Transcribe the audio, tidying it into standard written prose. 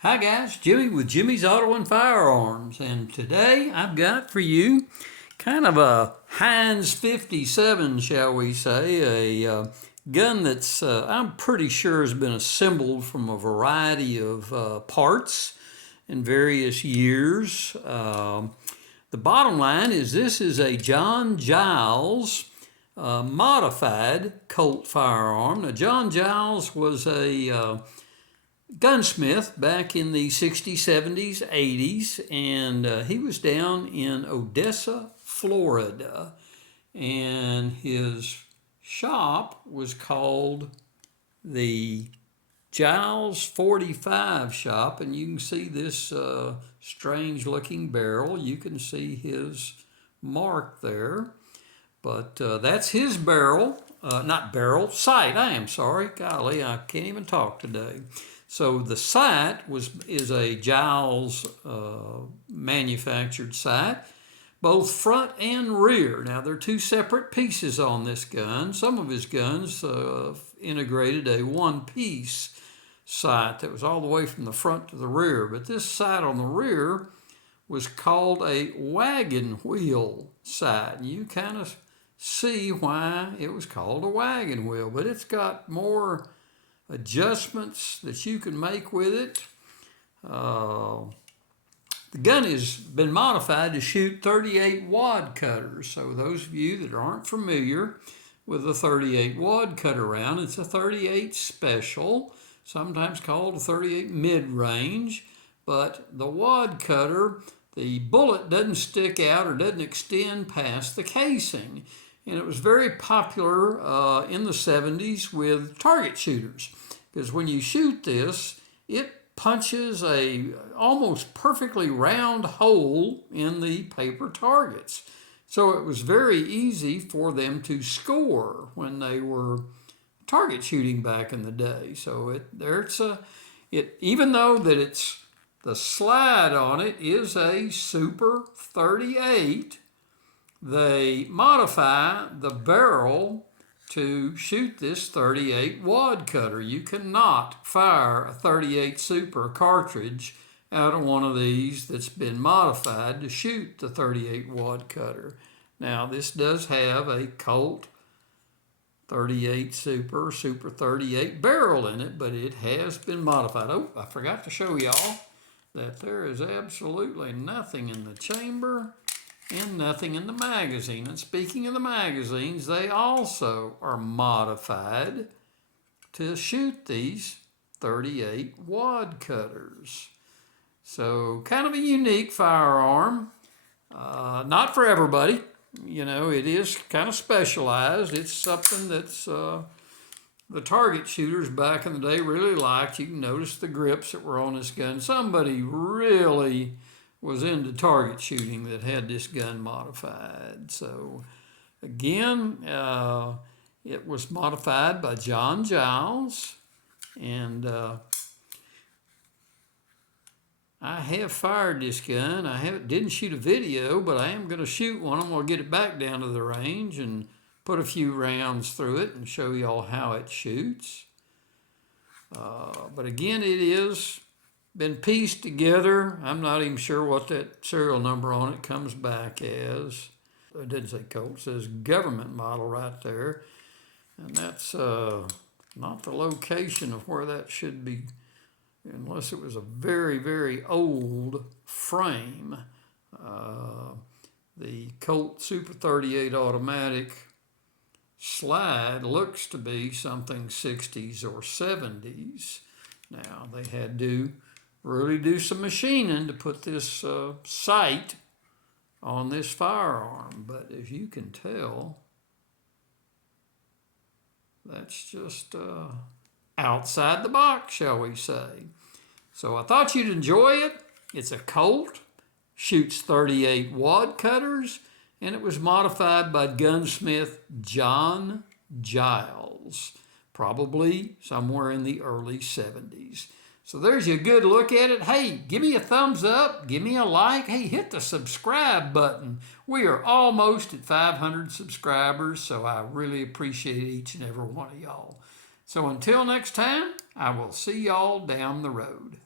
Hi guys, Jimmy with Jimmy's Auto and Firearms, and today I've got for you kind of a Heinz 57, shall we say, a gun that's I'm pretty sure has been assembled from a variety of parts in various years. The bottom line is this is a John Giles modified Colt firearm. Now John Giles was a gunsmith back in the 60s, 70s, 80s, and he was down in Odessa, Florida, and his shop was called the Giles 45 shop, and you can see this strange looking barrel. You can see his mark there, but that's his barrel, sight, I am sorry, golly, I can't even talk today. So the sight is a Giles manufactured sight, both front and rear. Now there are two separate pieces on this gun. Some of his guns integrated a one-piece sight that was all the way from the front to the rear, but this sight on the rear was called a wagon wheel sight. And you kind of see why it was called a wagon wheel, but it's got more adjustments that you can make with it. The gun has been modified to shoot 38 Wadcutters. So those of you that aren't familiar with a 38 Wadcutter round, it's a 38 special, sometimes called a 38 mid-range, but the Wadcutter, the bullet doesn't stick out or doesn't extend past the casing. And it was very popular in the 70s with target shooters, because when you shoot this, it punches a almost perfectly round hole in the paper targets. So it was very easy for them to score when they were target shooting back in the day. So even though that it's the slide on it is a Super 38. They modify the barrel to shoot this 38 Wadcutter. You cannot fire a 38 Super cartridge out of one of these that's been modified to shoot the 38 Wadcutter. Now this does have a Colt 38 Super 38 barrel in it, but it has been modified. Oh, I forgot to show y'all that there is absolutely nothing in the chamber and nothing in the magazine. And speaking of the magazines, they also are modified to shoot these 38 Wadcutters. So kind of a unique firearm. Not for everybody. You know, it is kind of specialized. It's something that's the target shooters back in the day really liked. You can notice the grips that were on this gun. Somebody really was into target shooting that had this gun modified. So again, it was modified by John Giles, and I have fired this gun. Didn't shoot a video, but I am going to shoot one. I'm going to get it back down to the range and put a few rounds through it and show y'all how it shoots. But again, it is been pieced together. I'm not even sure what that serial number on it comes back as. It didn't say Colt, it says government model right there. And that's not the location of where that should be, unless it was a very, very old frame. The Colt Super 38 automatic slide looks to be something 60s or 70s. Now, they had to really do some machining to put this sight on this firearm, but as you can tell, that's just outside the box, shall we say. So I thought you'd enjoy it. It's a Colt, shoots 38 Wadcutters, and it was modified by gunsmith John Giles, probably somewhere in the early 70s. So there's a good look at it. Hey, give me a thumbs up, give me a like. Hey, hit the subscribe button. We are almost at 500 subscribers, so I really appreciate each and every one of y'all. So until next time, I will see y'all down the road.